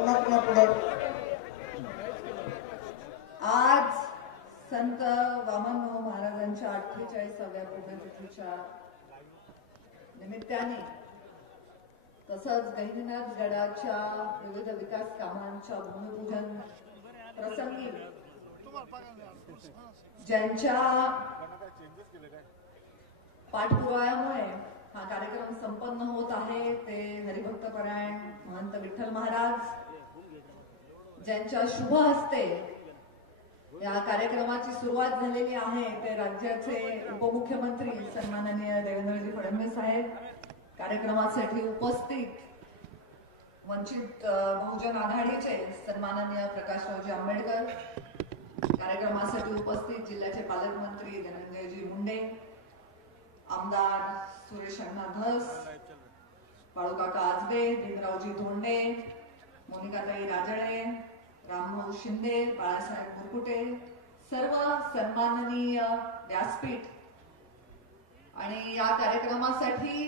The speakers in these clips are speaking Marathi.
पुन्हा आज संत वामनभाऊ महाराजांच्या 48व्या पुण्यतिथीच्या निमित्ताने तसंच गहिनीनाथ गडाच्या विविध विकास कामांच्या भूमिपूजन प्रसंगी ज्यांच्या पाठपुराव्यामुळे हा कार्यक्रम संपन्न होत आहे ते हरिभक्तपरायण महंत विठ्ठल महाराज, ज्यांच्या शुभ हस्ते या कार्यक्रमाची सुरुवात झालेली आहे ते राज्याचे उपमुख्यमंत्री सन्माननीय देवेंद्रजी फडणवीस साहेब, कार्यक्रमासाठी उपस्थित वंचित बहुजन आघाडीचे सन्माननीय प्रकाशरावजी आंबेडकर, कार्यक्रमासाठी उपस्थित जिल्ह्याचे पालकमंत्री धनंजयजी मुंडे, आमदार सुरेश अण्णा धस, बाळूकाका आजबे, भीमरावजी धोंडे, मोनिकाताई राजळे, रामभाऊ शिंदे, बाळासाहेब मुरकुटे, सर्व सन्माननीय व्यासपीठ आणि या कार्यक्रमासाठी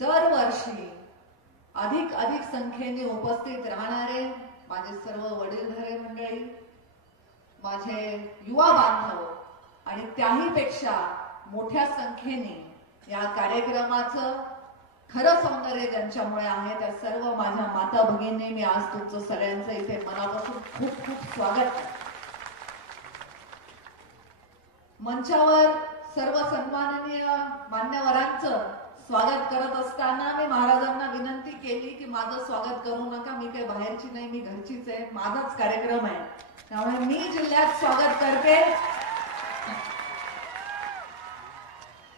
दरवर्षी अधिक संख्येने उपस्थित राहणारे माझे सर्व वडीलधारे मंडळी, माझे युवा बांधव आणि त्याही पेक्षा मोठ्या संख्येने या कार्यक्रमाचं खरं सौंदर्य ज्यांच्यामुळे आहे त्या सर्व माझ्या माता भगिनींनी मी आज तुमचं सगळ्यांचं इथे मनापासून खूप खूप स्वागत करते। मंचावर सर्व सन्माननीय मान्यवरांचं स्वागत करत असताना मी महाराजांना विनंती केली की माझं स्वागत करू नका, मी काही बाहेरची नाही, मी घरचीच आहे, माझाच कार्यक्रम आहे, त्यामुळे मी जिल्ह्यात स्वागत करते।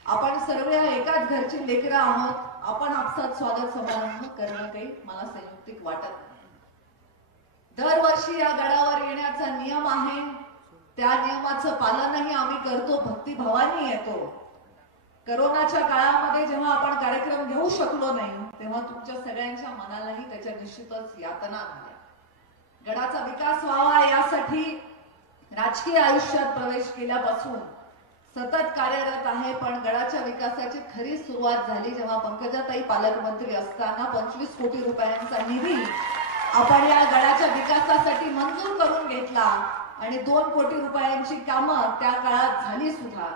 आपण सर्व एकाच घरची लेकरं आहोत, आपण आपसात स्वागत समारंभ करणं काही मला संयुक्तिक वाटत नाही। दरवर्षी या गडावर येण्याचा नियम आहे, त्या नियमाचं पालनही आम्ही करतो, भक्तिभावाने येतो। करोनाच्या काळामध्ये जेव्हा आपण कार्यक्रम घेऊ शकलो नाही तेव्हा तुमच्या सगळ्यांच्या मनालाही त्याच्या निश्चितच यातना झाल्या। गडाचा विकास व्हावा यासाठी राजकीय आयुष्यात प्रवेश केल्यापासून सतत कार्यरत आहे, पण गडाच्या विकासाची खरी सुरुवात झाली जेव्हा पंकजाताई पालकमंत्री असताना 25 कोटी रुपयांचा निधी आपण या गडाच्या विकासासाठी मंजूर करून घेतला आणि 2 कोटी रुपयांची कामं त्या काळात झाली सुद्धा।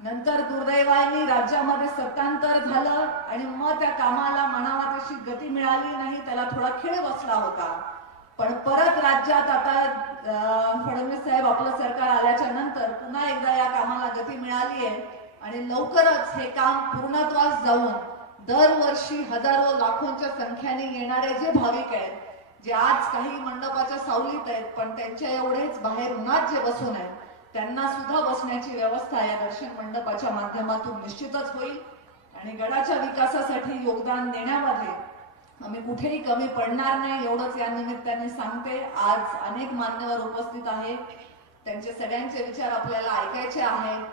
नंतर दुर्दैवाने राज्यामध्ये सत्तांतर झालं आणि मग त्या कामाला म्हणावा तशी गती मिळाली नाही, त्याला थोडा खेळ बसला होता। पण परत राज्यात आता फडणवीस साहेब आपलं सरकार आल्याच्या नंतर पुन्हा एकदा या कामाला गती मिळाली आहे आणि लवकरच हे काम पूर्णत्वास जाऊन दरवर्षी हजारो लाखोंच्या संख्येने येणारे जे भाविक आहेत, जे आज काही मंडपाच्या सावलीत आहेत पण त्यांच्या एवढेच बाहेर उन्हात जे बसून आहेत, त्यांना सुद्धा बसण्याची व्यवस्था या दर्शन मंडपाच्या माध्यमातून निश्चितच होईल आणि गडाच्या विकासासाठी योगदान देण्यामध्ये आम्ही कुठेही कमी पडणार नाही एवढंच या निमित्ताने सांगते। आज अनेक मान्यवर उपस्थित आहेत, त्यांचे सगळ्यांचे विचार आपल्याला ऐकायचे आहेत,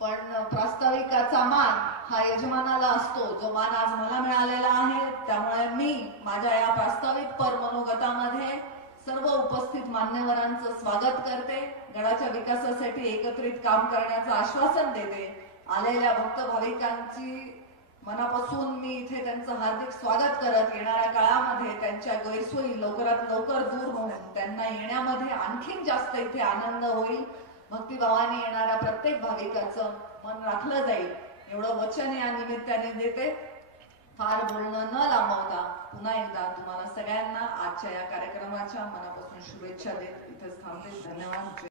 पण प्रास्ताविकाचा मान हा यजमानाला असतो, जो मान आज मला मिळालेला आहे। त्यामुळे मी माझ्या या प्रास्ताविकपर मनोगतामध्ये सर्व उपस्थित मान्यवरांचं स्वागत करते, गडाच्या विकासासाठी एकत्रित काम करण्याचं आश्वासन देते। आलेल्या भक्त भाविकांची मनापासून मी इथे त्यांचं हार्दिक स्वागत करत येणाऱ्या काळामध्ये त्यांच्या गैरसोयी लवकरात लवकर दूर होऊन त्यांना येण्यामध्ये आणखीन जास्त इथे आनंद होईल, भक्तिभावाने येणाऱ्या प्रत्येक भाविकाचं मन राखलं जाईल एवढं वचन या निमित्ताने देते। फार बोलणं न लांबवता पुन्हा एकदा तुम्हाला सगळ्यांना आजच्या या कार्यक्रमाच्या मनापासून शुभेच्छा देत इथेच थांबते। धन्यवाद।